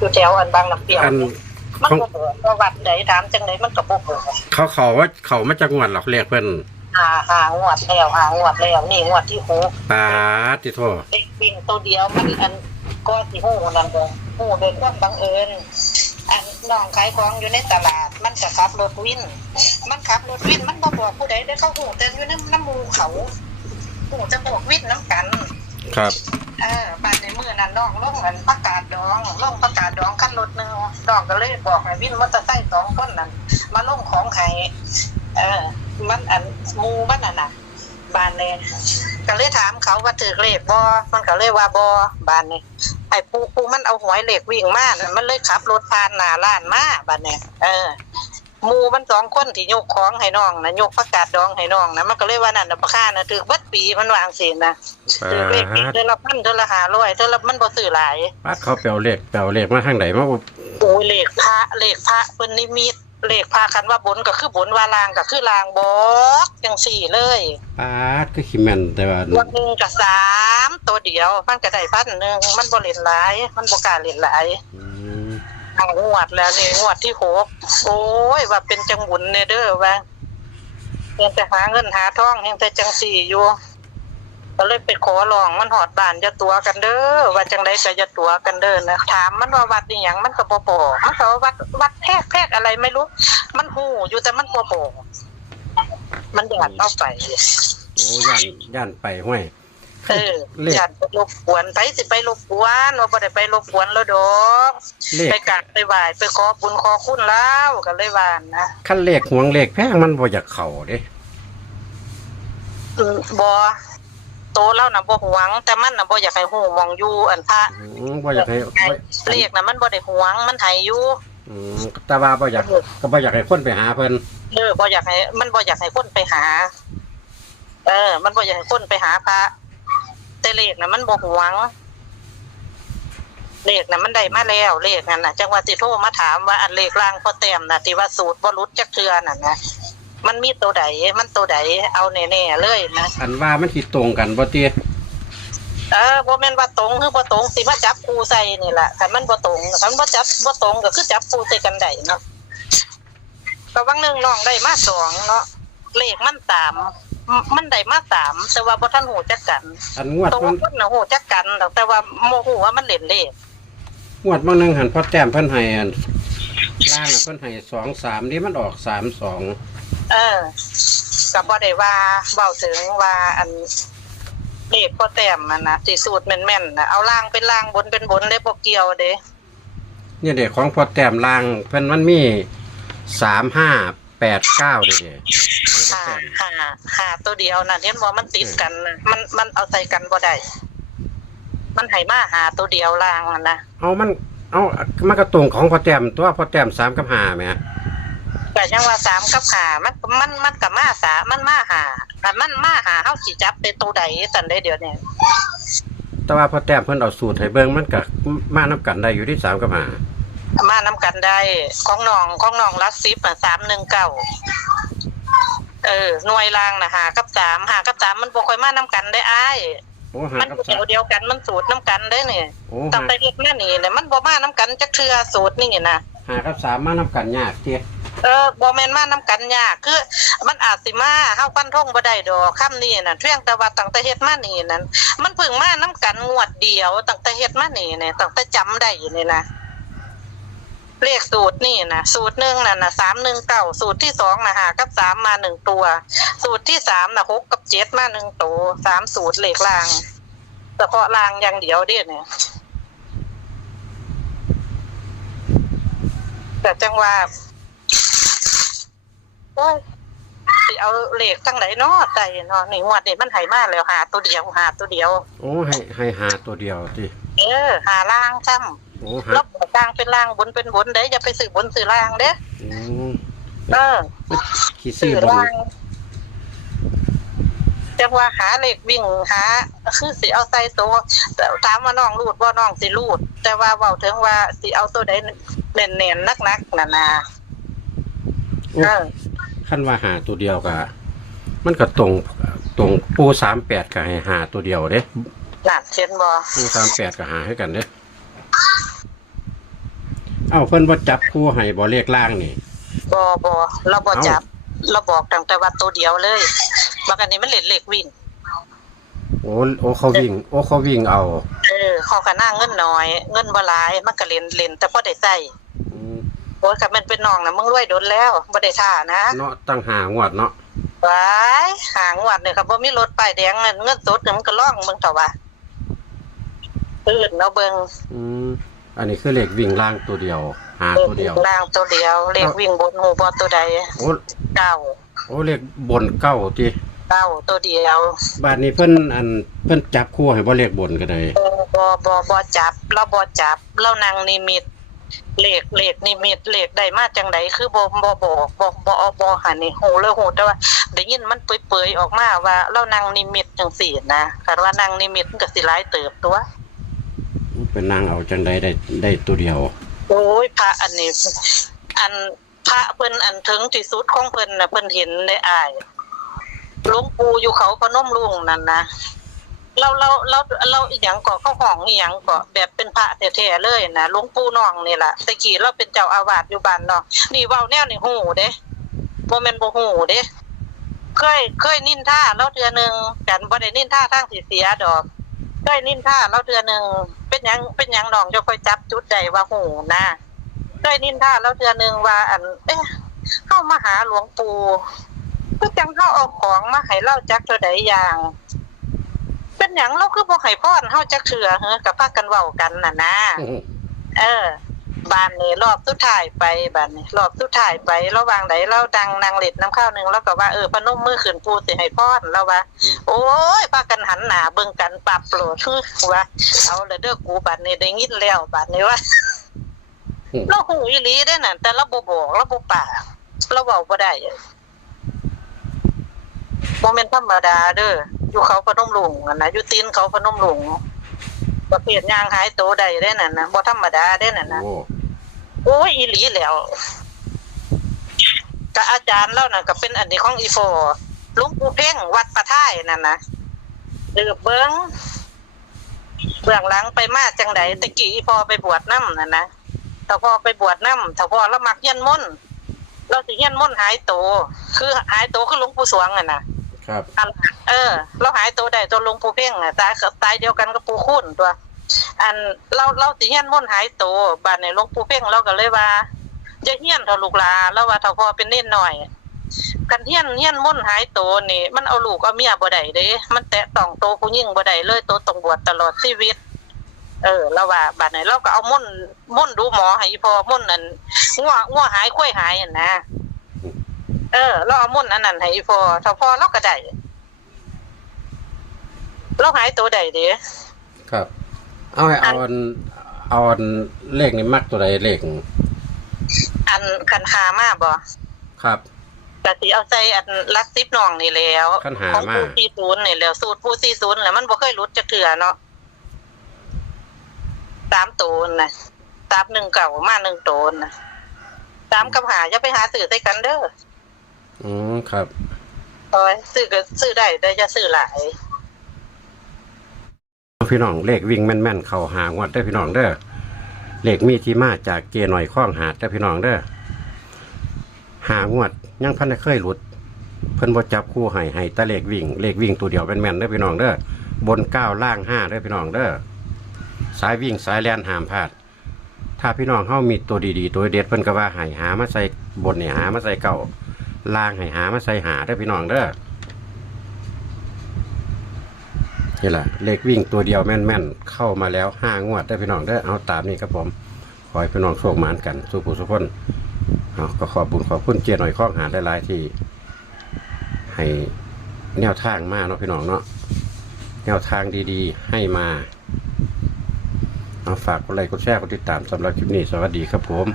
อยู่แถวอันบางน้ำเปรี้ยวมันก็บอกวัดไหนถามจังไหนมันก็บอกเขาว่าเขามาจากงวดหรอกเรียกเพิ่นหางวดแล้วนี่งวดที่หูปาติโทเด็กวิ่งตัวเดียวมันอันก็ที่หูนั่นเด้อหูโดยความบังเอิญอันน้องขายของอยู่ในตลาดมันก็ขับรถวินมันบ่บอกผู้ใดได้เข้าหูแต่อยู่น้ำมูเขาหูจะบอกวินน้ำกันครับบ้านในมือนั้นน้องลงอันประกาศดองขั้นรถนึงน้องก็เลยบอกให้วินมอเตอร์ไซค์2คนนั้นมาลงของให้มันอันมูมันน่ะบ้านเนี่ยก็เลยถามเขาว่าถือเลขบ่มันก็เลยว่าบ่บ้านนี่ไอ้ปูมันเอาหวยเลขวิ่งมามันเลยขับรถผ่านหน้าร้านมาบ้านเนี่ยมูมัน2คนที่ยกของให้น้องนะยกประกาศดองให้น้องนะมันก็เลยว่านั่นน่ะราคาน่ะถือเบิดปีมันวางสินะถือเลขเดือนละพันเดือนละ500เดือนละมันบ่ซื้อหลายปัดเขาเปียวเลขมาทางไหนมาโอ้ยเลขพระเพิ่นนิมิตเลขพากันว่าบนก็คือบนว่าล่างก็คือล่างบอกจังสี่เลยคือขี้แม่นแต่ว่าวันนึงก็3ตัวเดียวมันก็ได้1,000มันบ่เล่นหลายมันบ่กล้าเล่นหลายงวดแล้วนี่งวดที่6โอ้ยว่าเป็นจังบุญแน่เด้อว่ายังจะหาเงินหาทองยังแต่จังสี่อยู่ก็เลยไปขอร้องมันหอดบ้านจะตัวกันเด้อว่าจังได๋ก็จะตัวกันเด้อนะถามมันว่าวัดอีหยังมันก็บ่บอกมันก็วัดแพกอะไรไม่รู้มันฮู้อยู่แต่มันบ่บอกมันย่านเอาไปโอ้ย่านไปห้วยย่านรบกวนไปสิไปรบกวนว่าบ่ได้ไปรบกวนแล้วดอกไปกราบไปไหว้ไปขอบุญขอคุณแล้วก็เลยว่านะคันเลขหวงเลขแพงมันบ่อยากเข้าเด้บ่โตแล้วน่ะบ่หวงแต่มันน่ะบ่อยากให้ฮู้มองอยู่อันพระบ่อยากให้เลขน่ะมันบ่ได้หวงมันให้อยู่แต่ว่าบ่อยากก็บ่อยากให้คนไปหาเพิ่นบ่อยากให้มันบ่อยากให้คนไปหามันบ่อยากให้คนไปหาพระแต่เลขน่ะมันบ่หวงเลขน่ะมันได้มาแล้วเลขนั่นน่ะจังว่าสิโทรมาถามว่าอันเลขล่างพอแต้มน่ะที่ว่าสูตรบ่หลุดจักเทื่อนั่นนะมันมีตัวใดมันตัวใดเอาแน่ๆเลยนะอันว่ามันสิตรงกันบ่ติบ่แม่นว่าตรงคือบ่ตรงสิมาจับคู่ใส่นี่ล่ะคันมันบ่ตรงคันบ่จับบ่ตรงก็คือจับคู่ใส่กันได้เนาะก็วังนึงน้องได้มา2เนาะเลขมัน3มันได้มา3แต่ว่าบ่ทันฮู้จักกันอันงวดมันน่ะฮู้จักกันแต่ว่าบ่ฮู้ว่ามันเล่นเลขงวดบางนึงหันพอแต้มเพิ่นให้อันล่างเพิ่นให้2 3นี่มันออก3 2ก็บ่ได้ว่าเว้าถึงว่าอันเลขพอแต้มมันนะสิสูตรแม่นๆน่ะเอาล่างเป็นล่างบนเป็นบนเลยบ่เกี่ยวเด้เนี่ยเด็กของพอแต้มล่างเพิ่นมันมี3 5 8 9เด้5ตัวเดียวน่ะเห็นบ่มันติดกันมันเอาใส่กันบ่ได้มันให้มา5ตัวเดียวล่างน่ะมันก็ตรงของพอแต้มตัวพอแต้ม3กับ5แหมก็ยังว่า3กับ5มันก็มา3มันมา5แต่มันมา5เฮาสิจับเป็นตัวใดซั่นได้เดี๋ยวนี้แต่ว่าพอแต้มเพิ่นเอาสูตรให้เบิ่งมันก็มานํกันได้อยู่ที่3กับ5มานํกันได้ของน้องรัก10อ่ะ319หน่วยล่างน่ะ5กับ3มันบ่ค่อยมานํกันได้อ้ายมันเดียวกันมันสูตรนํกันได้นี่ตั้งแต่เฮ็ดมานี่เนี่ยมันบ่มานํกันจักเทื่อสูตรนี่นะ5กับ3มานํกันยากติบ่แม่นมานํกันยากคือมันอาจสิมาเฮาฟันธงบ่ได้ดอกคำนี้น่ะเพียงแต่ว่าตั้งแต่เฮ็ดมานี่นั่นมันเพิ่งมานํกันงวดเดียวตั้งแต่เฮ็ดมานี่เนี่ยตั้งแต่จำได้นี่นะเลขสูตรนี่นะสูตร1นั่นน่ะ319สูตรที่2น่ะ5กับ3มา1ตัวสูตรที่3น่ะ6กับ7มา1ตัว3สูตรเลขล่างเฉพาะล่างอย่างเดียวเด้เนี่ยแต่จังว่าโอ้ยสิเอาเลขจังไดเนาะใจเนาะนี่งวดนี้มันให้มาแล้ว5ตัวเดียวโอ้ให้5ตัวเดียวติ5ล่างซ้ำแล้วกลางเป็นล่างบนเป็นบนเด้อย่าไปซื้อบนซื้อล่างเด้ขี้ซื้อบนจังว่าหาเลขวิ่งหาคือสิเอาใส่ตัวถามว่าน้องรูดบ่น้องสิรูดแต่ว่าเว้าถึงว่าสิเอาตัวใดแน่นๆนักๆน่ะนะคันว่าหาตัวเดียวก็มันก็ตรงปู38ก็ให้หาตัวเดียวเด้น่ะเช่นบ่ปู38ก็หาให้กันเด้ เอ้าเพิ่นบ่จับคู่ให้บ่เลขล่างนี่ บ่เราบ่ เอ้า จับเราบอกตั้งแต่ว่าตัวเดียวเลยบักอันนี้มันเล่นเลขวิ่ง โอ้เขาวิ่งเขาวิ่งเอา เขาก็น่าเงินน้อยเงินบ่หลายมันก็เล่นแต่พอได้ใช้ อืม โอ้ยก็มันเป็นน้องน่ะมึงรวยโดนแล้วบ่ได้ท่านะ เนาะตั้ง5งวดเนาะ ว้ายหางวดนี่ครับบ่มีรถป้ายแดงเงินสดนี่มันก็ร้องเบิ่งเถอะว่าตื่นเนาะเบิ่ง อืมอันนี้คือเลขวิ่งล่างตัวเดียวหาตัวเดียว ล่างตัวเดียวเลขวิ่งบนหูบ่ตัวใด โอ้ เก้า โอ้เลขบนเก้าติ เก้าตัวเดียว บาดนี้เพิ่นจับคู่ให้บ่เลขบนก็ได้ บ่จับเราบ่จับเรานั่งนิมิตเลขนิมิตเลขได้มาจังไดคือบ่บอกบ่หันนี่หูเลยหูแต่ว่าได้ยินมันเปื่อยๆออกมาว่าเรานั่งนิมิตจังซี่นะคันว่านั่งนิมิตมันก็สิหลายเติบตัว เป็นนางเอาจังได้ตัวเดียว โอ้ยพระอันนี้อันพระเพิ่นอันถึงที่สุดของเพิ่นน่ะเพิ่นเห็นได้อายหลวงปู่อยู่เขาพนมรุ้งนั่นนะเราอีหยังก็เข้าห้องอีหยังก็แบบเป็นพระแท้ๆเลยนะหลวงปู่น้องนี่ล่ะแต่กี้เราเป็นเจ้าอาวาสอยู่บ้านเนาะนี่เว้าแนวนี่ฮู้เด้บ่แม่นบ่ฮู้เด้เคยนินทาเราเทื่อนึงกันบ่ได้นินทาทางสิเสียดอกเคยนินทาเราเทื่อนึงเป็นหยังน้องจะค่อยจับจุดใดว่าฮู้นะเคยนินทาเราเทื่อนึงว่าอันเข้ามาหาหลวงปู่ก็จังเข้าเอาของมาให้เราจักเท่าใดอย่างเป็นหยังเราคือบ่ให้พรเฮาจักเทื่อเฮอกับพากันเว้ากันน่ะนะบ้านนี้รอบสุดท้ายไประหว่างใดเราดังนางเล็ดน้ำข้าวนึงแล้วก็ว่าพนมมือขึ้นปู่สิให้พรแล้วว่าโอ้ยพากันหันหน้าเบิ่งกันปรับโปรดว่าเอาละเด้อกูบัดนี้ได้ยินแล้วบัดนี้ว่าเราหูอีหลีได้นั่นแต่เราบ่บอกเราบ่ปากเราเว้าบ่ได้บ่แม่นธรรมดาเด้ออยู่เขาพนมรุ้งนะอยู่ตีนเขาพนมรุ้งประเภทย่างหายโตได้ได้นั่นนะบ่ธรรมดาได้นั่นนะโอ้ยอีหลีแล้วก็อาจารย์แล้วน่ะก็เป็นอันนี้ของอีโฟหลวงปู่เพ่งวัดประท่ายนั่นนะเบิ่งเบื้องหลังไปมาจังไดตะกี้อีพอไปบวชนำนั่นนะถ้าพอไปบวชนำถ้าพอเรามักเฮียนมนต์เราสิเฮียนมนต์หายโตคือหายโตคือหลวงปู่สวงน่ะนะครับเราหายโตได้ตัวหลวงปู่เพ่งน่ะตายเดียวกันกับปู่คุ้นตัวอันเราสิเฮียนมนต์หายโตบัดนี้หลวงปู่เพ่งเราก็เลยว่าอย่าเฮียนเท่าลูกหลานแล้วว่าถ้าพอเป็นเน้นน้อยกันเฮียนมนต์หายโตนี่มันเอาลูกเอาเมียบ่ได้เด้มันแตะต้องโตผู้หญิงบ่ได้เลยโตต้องบวชตลอดชีวิตแล้วว่าบัดนี้เราก็เอามนต์ดูหมอให้พอมนต์นั่นงัวหายค่อยหายนะเราเอามนต์อันนั้นให้พอถ้าพอเราก็ได้เราหายโตได้เด้ครับเอาเลขนี่มักตัวใดเลขอันคันหามาบ่ครับก็สิเอาใจอันลัก10น้องนี่แล้วของปู่40นี่แล้วสูตรปู่40แล้วมันบ่เคยหลุดจักเทื่อเนาะ3ตัวน่ะ3 1 9มา1ตัวน่ะ3กับ5อย่าไปหาซื้อใส่กันเด้อครับโอ้ยซื้อก็ซื้อได้แต่อย่าซื้อหลายพี่น้องเลขวิ่งแม่นๆเข้าหางวดได้พี่น้องเด้อเลขมีที่มาจากเกหน่อยข้องหาดได้พี่น้องเด้อหางวดยังพันเคยหลุดเพิ่นบ่จับคู่ให้แต่เลขวิ่งตัวเดียวแม่นๆเด้อพี่น้องเด้อบน9ล่าง5เด้อพี่น้องเด้อสายวิ่งสายแล่นห้ามพลาดถ้าพี่น้องเฮามีตัวดีๆตัวเด็ดเพิ่นก็ว่าให้หามาใส่บนนี่หามาใส่9ล่างให้หามาใส่หาเด้อพี่น้องเด้อนี่แหละเลขวิ่งตัวเดียวแม่นๆเข้ามาแล้ว5งวดได้พี่น้องได้เอาตามนี้ครับผมขอให้พี่น้องโชคหมานกันสู้ผู้สุขคนก็ขอบคุณเจหน่อยข้องหาหลายๆที่ให้แนวทางมาเนาะพี่น้องเนาะแนวทางดีๆให้มาเอาฝากกดไลค์กดแชร์กดติดตามสำหรับคลิปนี้สวัสดีครับผม